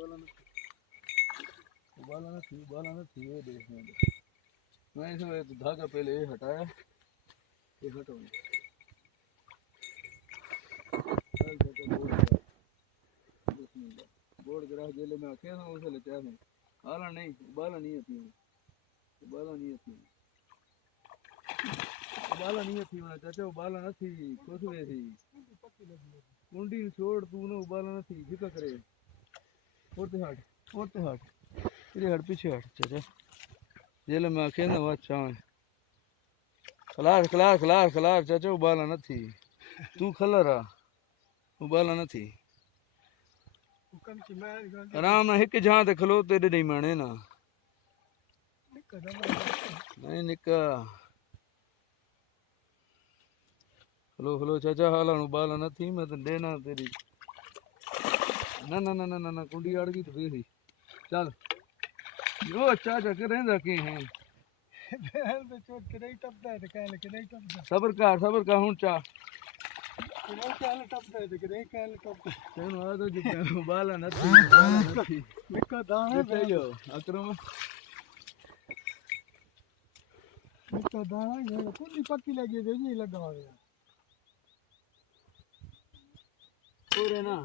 उबाला नहीं ये देखने दो। मैं इसमें धागा पहले ये हटाया, ये हटो बोर्ड गिरा जेले में आके ना उसे लेते हैं। आला नहीं उबाला नहीं होती है, उबाला नहीं होती है, उबाला नहीं होती है चाचा, उबाला ना थी कुछ हुए थी कुंडी छोड़ तू ना, उबाला ना थी जिका करे ओरते हट तेरे हट पीछे हट चाचा जेल में आके ना बात चाहे खलार खलार खलार खलार चाचा, उबाला ना थी तू खलरा उबाला ना थी आराम ना एक जहां ते खलो तेरे नहीं माने ना नहीं निका खलो खलो चाचा हाला उबाला ना थी मैं तो देना तेरी ना ना ना ना ना ना कुंडी अड़ गई तो फिर ही चल यो चाचा के रहंदा के हैं सबर का हुन चा तेन आदो जो उबाला ना थी निका दाना चाहिए अकरम निका दाना ये कुंडी पक्की लगी है नहीं लगा हुआ पूरे ना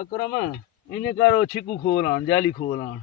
अकरम इन्हें करो छिकू खोल आन जाली खोल आन